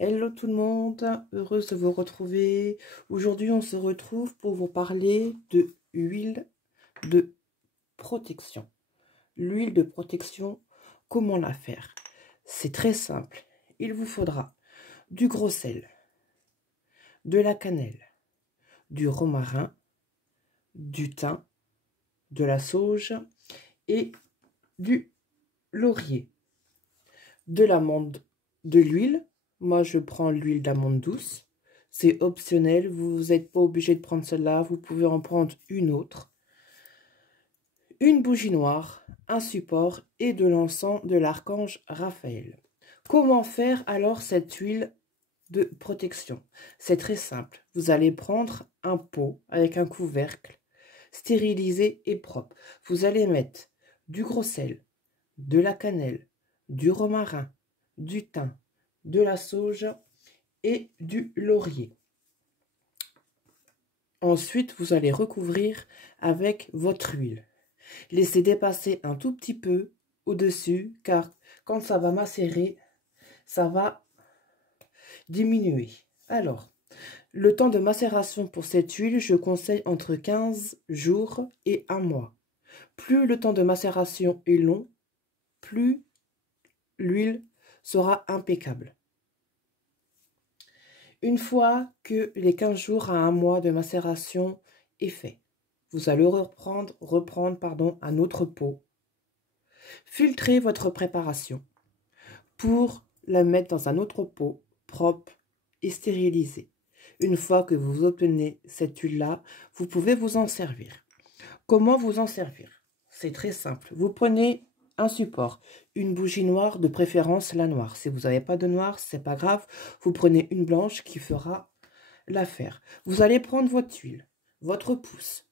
Hello tout le monde, heureuse de vous retrouver. Aujourd'hui, on se retrouve pour vous parler de huile de protection. L'huile de protection, comment la faire? C'est très simple. Il vous faudra du gros sel, de la cannelle, du romarin, du thym, de la sauge et du laurier. De l'amande, de l'huile. Moi, je prends l'huile d'amande douce. C'est optionnel. Vous n'êtes pas obligé de prendre celle-là. Vous pouvez en prendre une autre. Une bougie noire, un support et de l'encens de l'archange Raphaël. Comment faire alors cette huile de protection? C'est très simple. Vous allez prendre un pot avec un couvercle stérilisé et propre. Vous allez mettre du gros sel, de la cannelle, du romarin, du thym, de la sauge et du laurier. Ensuite, vous allez recouvrir avec votre huile. Laissez dépasser un tout petit peu au-dessus, car quand ça va macérer, ça va diminuer. Alors, le temps de macération pour cette huile, je conseille entre 15 jours et 1 mois. Plus le temps de macération est long, plus l'huile sera impeccable. Une fois que les 15 jours à 1 mois de macération est fait, vous allez reprendre un autre pot. Filtrez votre préparation pour la mettre dans un autre pot propre et stérilisé. Une fois que vous obtenez cette huile-là, vous pouvez vous en servir. Comment vous en servir? C'est très simple. Vous prenez un support, une bougie noire, de préférence la noire. Si vous n'avez pas de noire, c'est pas grave. Vous prenez une blanche qui fera l'affaire. Vous allez prendre votre huile, votre pouce.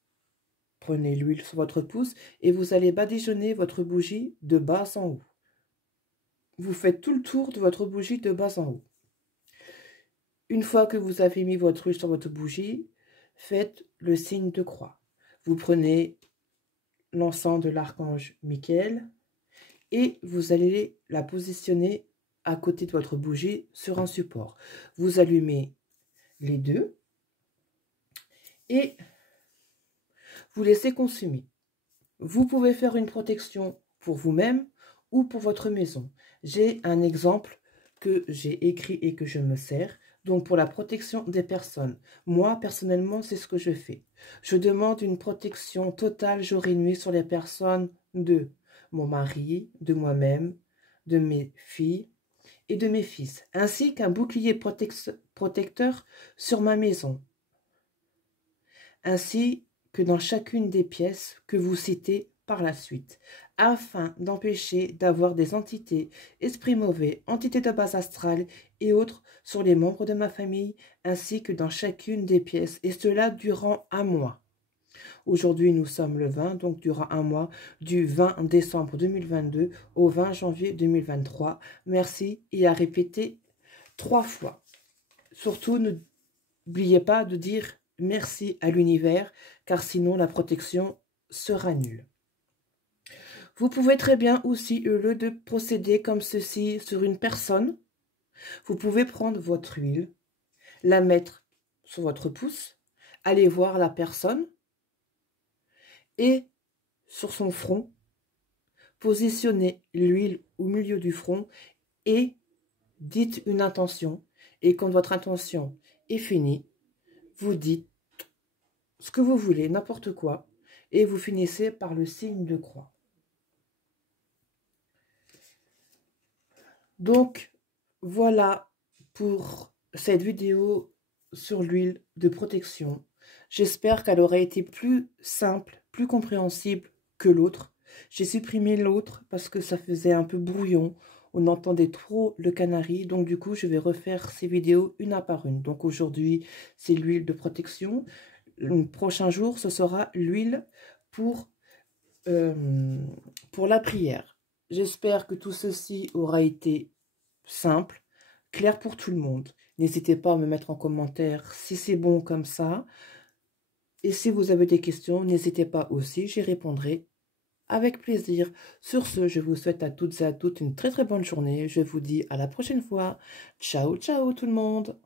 Prenez l'huile sur votre pouce et vous allez badigeonner votre bougie de bas en haut. Vous faites tout le tour de votre bougie de bas en haut. Une fois que vous avez mis votre huile sur votre bougie, faites le signe de croix. Vous prenez l'encens de l'archange Michael et vous allez la positionner à côté de votre bougie sur un support. Vous allumez les deux et vous laissez consumer. Vous pouvez faire une protection pour vous-même ou pour votre maison. J'ai un exemple que j'ai écrit et que je me sers. Donc, pour la protection des personnes. Moi, personnellement, c'est ce que je fais. Je demande une protection totale jour et nuit sur les personnes de mon mari, de moi-même, de mes filles et de mes fils, ainsi qu'un bouclier protecteur sur ma maison, ainsi que dans chacune des pièces que vous citez par la suite, afin d'empêcher d'avoir des entités, esprits mauvais, entités de base astrale et autres sur les membres de ma famille, ainsi que dans chacune des pièces, et cela durant 1 mois. Aujourd'hui, nous sommes le 20, donc durant 1 mois, du 20 décembre 2022 au 20 janvier 2023. Merci et à répéter 3 fois. Surtout, n'oubliez pas de dire merci à l'univers, car sinon la protection sera nulle. Vous pouvez très bien aussi, au lieu de procéder comme ceci sur une personne, vous pouvez prendre votre huile, la mettre sur votre pouce, aller voir la personne et sur son front, positionnez l'huile au milieu du front et dites une intention. Et quand votre intention est finie, vous dites ce que vous voulez, n'importe quoi, et vous finissez par le signe de croix. Donc, voilà pour cette vidéo sur l'huile de protection. J'espère qu'elle aurait été plus simple, plus compréhensible que l'autre. J'ai supprimé l'autre parce que ça faisait un peu brouillon. On entendait trop le canari. Donc, du coup, je vais refaire ces vidéos une par une. Donc, aujourd'hui, c'est l'huile de protection. Le prochain jour, ce sera l'huile pour la prière. J'espère que tout ceci aura été simple, clair pour tout le monde. N'hésitez pas à me mettre en commentaire si c'est bon comme ça. Et si vous avez des questions, n'hésitez pas aussi, j'y répondrai Avec plaisir. Sur ce, je vous souhaite à toutes et à toutes une très très bonne journée. Je vous dis à la prochaine fois. Ciao, ciao tout le monde.